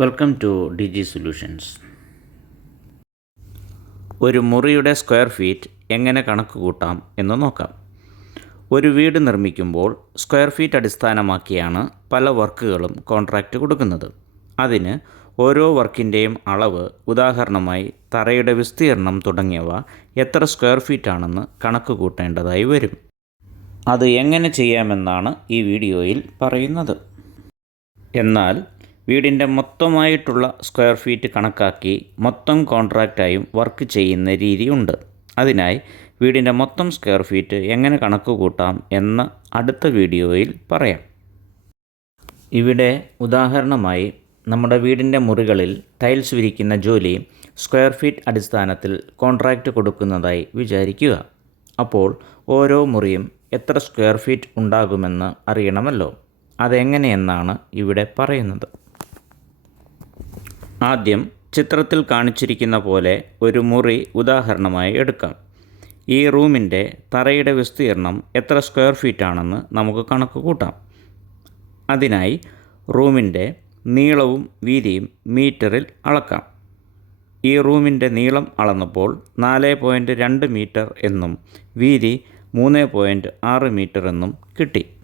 Welcome to D G solutions ഒരു മുറിയുടെ square feet എങ്ങനെ കണക്ക് കൂട്ടാം എന്ന് നോക്കാം. ഒരു വീട് നിർമ്മിക്കുമ്പോൾ സ്ക്വയർ ഫീറ്റ് അടിസ്ഥാനമാക്കിയാണ് പല വർക്കുകളും കോൺട്രാക്റ്റ് കൊടുക്കുന്നത്. അതിന് ഓരോ വർക്കിന്റെയും അളവ് ഉദാഹരണമായി തറയുടെ വിസ്തീർണം തുടങ്ങിയവ എത്ര സ്ക്വയർ ഫീറ്റ് ആണെന്ന് കണക്ക് കൂട്ടേണ്ടതായി വരും. അത് എങ്ങനെ ചെയ്യാമെന്നാണ് ഈ വീഡിയോയിൽ പറയുന്നത്. എന്നാൽ വീടിന്റെ മൊത്തമായിട്ടുള്ള സ്ക്വയർ ഫീറ്റ് കണക്കാക്കി മൊത്തം കോൺട്രാക്റ്റായും വർക്ക് ചെയ്യുന്ന രീതിയുണ്ട്. അതിനായി വീടിന്റെ മൊത്തം സ്ക്വയർ ഫീറ്റ് എങ്ങനെ കണക്ക് കൂട്ടാം എന്ന് അടുത്ത വീഡിയോയിൽ പറയാം. ഇവിടെ ഉദാഹരണമായി നമ്മുടെ വീടിന്റെ മുറികളിൽ ടൈൽസ് വിരിക്കുന്ന ജോലി സ്ക്വയർ ഫീറ്റ് അടിസ്ഥാനത്തിൽ കോൺട്രാക്റ്റ് കൊടുക്കുന്നതായി വിചാരിക്കുക. അപ്പോൾ ഓരോ മുറിയും എത്ര സ്ക്വയർ ഫീറ്റ് ഉണ്ടാകുമെന്ന് അറിയണമല്ലോ. അതെങ്ങനെയെന്നാണ് ഇവിടെ പറയുന്നത്. ആദ്യം ചിത്രത്തിൽ കാണിച്ചിരിക്കുന്ന പോലെ ഒരു മുറി ഉദാഹരണമായി എടുക്കാം. ഈ റൂമിന്റെ തറയുടെ വിസ്തീർണം എത്ര സ്ക്വയർ ഫീറ്റ് ആണെന്ന് നമുക്ക് കണക്ക് കൂട്ടാം. അതിനായി റൂമിന്റെ നീളവും വീതിയും മീറ്ററിൽ അളക്കാം. ഈ റൂമിന്റെ നീളം അളന്നപ്പോൾ നാല് പോയിന്റ് രണ്ട് മീറ്റർ എന്നും വീതി മൂന്ന് പോയിന്റ് ആറ് മീറ്റർ എന്നും കിട്ടി.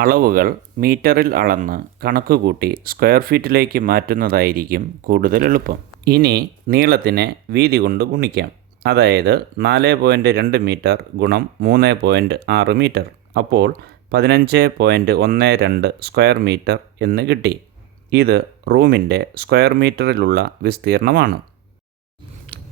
അളവുകൾ മീറ്ററിൽ അളന്ന് കണക്കുകൂട്ടി സ്ക്വയർ ഫീറ്റിലേക്ക് മാറ്റുന്നതായിരിക്കും കൂടുതൽ എളുപ്പം. ഇനി നീളത്തിനെ വീതി കൊണ്ട് ഗുണിക്കാം. അതായത് നാല് പോയിന്റ് രണ്ട് മീറ്റർ ഗുണം മൂന്ന് പോയിന്റ് ആറ് മീറ്റർ. അപ്പോൾ പതിനഞ്ച് പോയിന്റ് ഒന്ന് രണ്ട് സ്ക്വയർ മീറ്റർ എന്ന് കിട്ടി. ഇത് റൂമിന്റെ സ്ക്വയർ മീറ്ററിലുള്ള വിസ്തീർണമാണ്.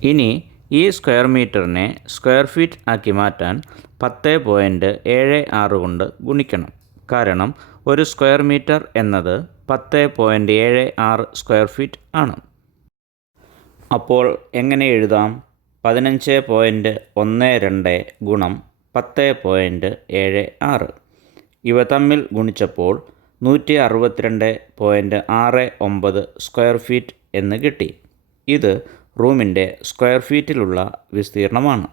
ഇനി ഈ സ്ക്വയർ മീറ്ററിനെ സ്ക്വയർ ഫീറ്റ് ആക്കി മാറ്റാൻ പത്ത് പോയിന്റ് ഏഴ് ആറ് കൊണ്ട് ഗുണിക്കണം. കാരണം ഒരു സ്ക്വയർ മീറ്റർ എന്നത് പത്ത് പോയിന്റ് ഏഴ് ആറ് സ്ക്വയർ ഫീറ്റ് ആണ്. അപ്പോൾ എങ്ങനെ എഴുതാം? പതിനഞ്ച് പോയിന്റ് ഒന്ന് രണ്ട് ഗുണം പത്ത് പോയിന്റ് ഏഴ് ആറ്. ഇവ തമ്മിൽ ഗുണിച്ചപ്പോൾ നൂറ്റി അറുപത്തിരണ്ട് പോയിന്റ് ആറ് ഒമ്പത് സ്ക്വയർ ഫീറ്റ് എന്ന് കിട്ടി. ഇത് റൂമിന്റെ സ്ക്വയർ ഫീറ്റിലുള്ള വിസ്തീർണമാണ്.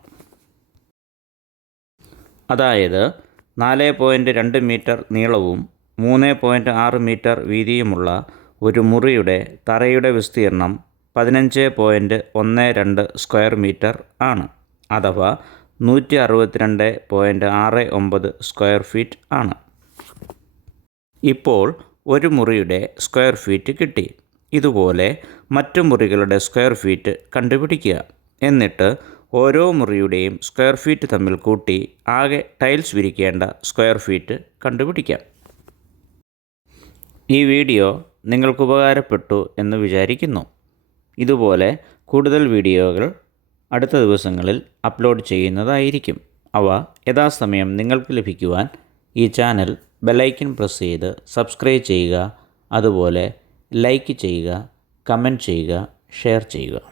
അതായത് നാല് പോയിന്റ് രണ്ട് മീറ്റർ നീളവും മൂന്ന് പോയിന്റ് ആറ് മീറ്റർ വീതിയുമുള്ള ഒരു മുറിയുടെ തറയുടെ വിസ്തീർണം പതിനഞ്ച് പോയിന്റ് ഒന്ന് രണ്ട് സ്ക്വയർ മീറ്റർ ആണ് അഥവാ നൂറ്റി അറുപത്തിരണ്ട് പോയിന്റ് ആറ് ഒമ്പത് സ്ക്വയർ ഫീറ്റ് ആണ്. ഇപ്പോൾ ഒരു മുറിയുടെ സ്ക്വയർ ഫീറ്റ് കിട്ടി. ഇതുപോലെ മറ്റു മുറികളുടെ സ്ക്വയർ ഫീറ്റ് കണ്ടുപിടിക്കുക. എന്നിട്ട് ഓരോ മുറിയുടെയും സ്ക്വയർ ഫീറ്റ് തമ്മിൽ കൂട്ടി ആകെ ടൈൽസ് വിരിക്കേണ്ട സ്ക്വയർ ഫീറ്റ് കണ്ടുപിടിക്കാം. ഈ വീഡിയോ നിങ്ങൾക്ക് ഉപകാരപ്പെട്ടു എന്ന് വിചാരിക്കുന്നു. ഇതുപോലെ കൂടുതൽ വീഡിയോകൾ അടുത്ത ദിവസങ്ങളിൽ അപ്ലോഡ് ചെയ്യുന്നതായിരിക്കും. അവ യഥാസമയം നിങ്ങൾക്ക് ലഭിക്കുവാൻ ഈ ചാനൽ ബെലൈക്കൻ പ്രസ് ചെയ്ത് സബ്സ്ക്രൈബ് ചെയ്യുക അതുപോലെ ലൈക്ക് ചെയ്യുക കമന്റ് ചെയ്യുക ഷെയർ ചെയ്യുക.